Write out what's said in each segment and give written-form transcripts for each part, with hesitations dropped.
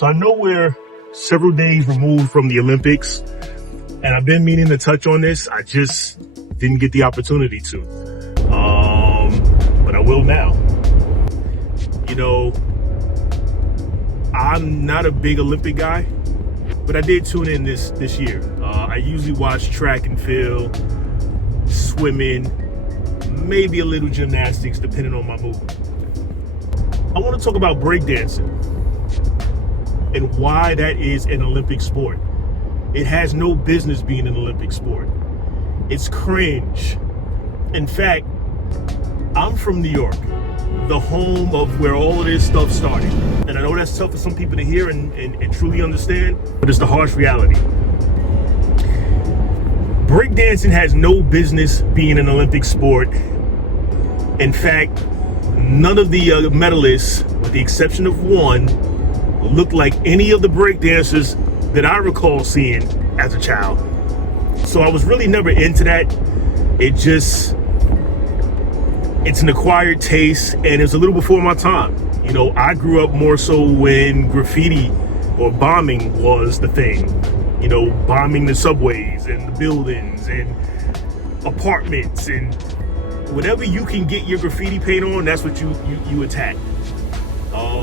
So I know we're several days removed from the Olympics, and I've been meaning to touch on this. I just didn't get the opportunity to. But I will now. You know, I'm not a big Olympic guy, but I did tune in this year. I usually watch track and field, swimming, maybe a little gymnastics, depending on my mood. I want to talk about breakdancing and why that is an Olympic sport. It has no business being an Olympic sport. It's cringe. In fact, I'm from New York, the home of where all of this stuff started. And I know that's tough for some people to hear and truly understand, but it's the harsh reality. Breakdancing has no business being an Olympic sport. In fact, none of the medalists, with the exception of one, looked like any of the breakdancers that I recall seeing as a child. So I was really never into that. It's an acquired taste, and it's a little before my time. You know, I grew up more so when graffiti or bombing was the thing. You know, bombing the subways and the buildings and apartments, and whatever you can get your graffiti paint on, that's what you attack.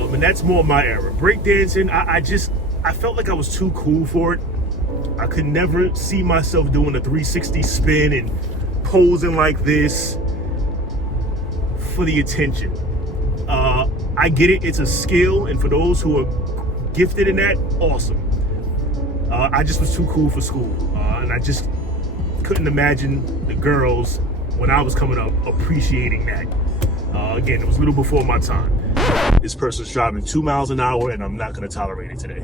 And that's more my era. Breakdancing, I felt like I was too cool for it. I could never see myself doing a 360 spin and posing like this for the attention. I get it, it's a skill, and for those who are gifted in that, awesome. I just was too cool for school, and I just couldn't imagine the girls when I was coming up appreciating that. Again, it was a little before my time. This person's driving 2 miles an hour, and I'm not going to tolerate it today.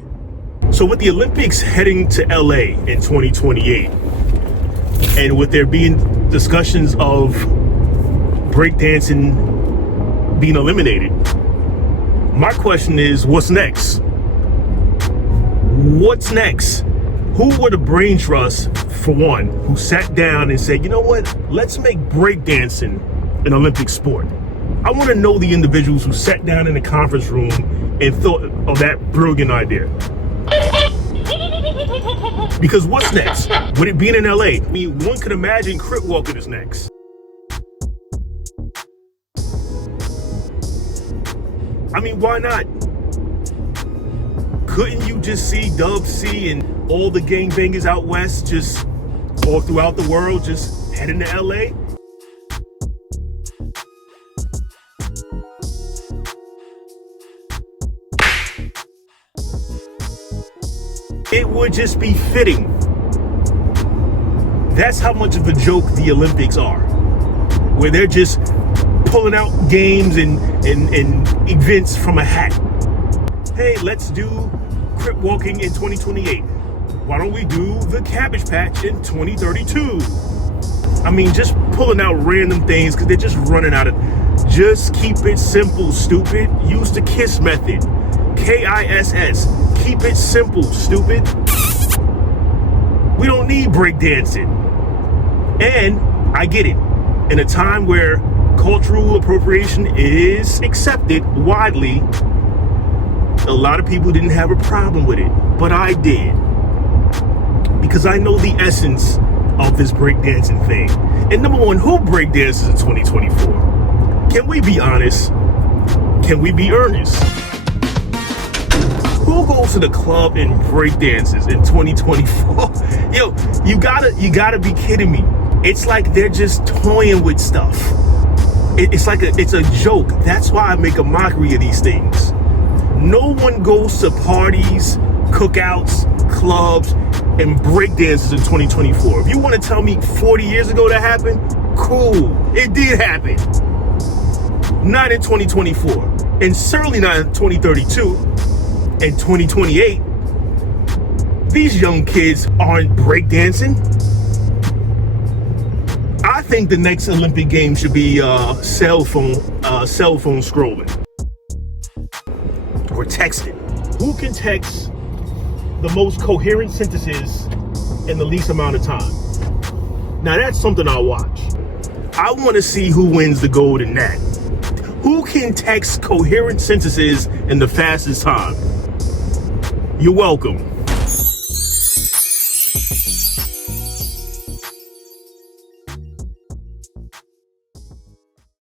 So with the Olympics heading to LA in 2028, and with there being discussions of breakdancing being eliminated, my question is, what's next? What's next? Who were the brain trust, for one, who sat down and said, you know what, let's make breakdancing an Olympic sport? I want to know the individuals who sat down in the conference room and thought of that brilliant idea. Because what's next? With it being in LA, I mean, one could imagine crip walking is next. I mean, why not? Couldn't you just see Dub C and all the gangbangers out west, just all throughout the world, just heading to LA? It would just be fitting. That's how much of a joke the Olympics are, where they're just pulling out games and events from a hat. Hey, let's do crip walking in 2028. Why don't we do the Cabbage Patch in 2032? I mean, just pulling out random things because they're just running out of. Just keep it simple, stupid. Use the KISS method. KISS. Keep it simple, stupid. We don't need breakdancing. And I get it. In a time where cultural appropriation is accepted widely, a lot of people didn't have a problem with it, but I did. Because I know the essence of this breakdancing thing. And number one, who breakdances in 2024? Can we be honest? Can we be earnest? Who goes to the club and breakdances in 2024? Yo, you gotta be kidding me. It's like they're just toying with stuff. It's a joke. That's why I make a mockery of these things. No one goes to parties, cookouts, clubs, and breakdances in 2024. If you want to tell me 40 years ago that happened, cool. It did happen. Not in 2024. And certainly not in 2032 and 2028. These young kids aren't breakdancing. I think the next Olympic game should be cell phone scrolling or texting. Who can text the most coherent sentences in the least amount of time? Now that's something I'll watch. I want to see who wins the gold in that. Who can text coherent sentences in the fastest time? You're welcome.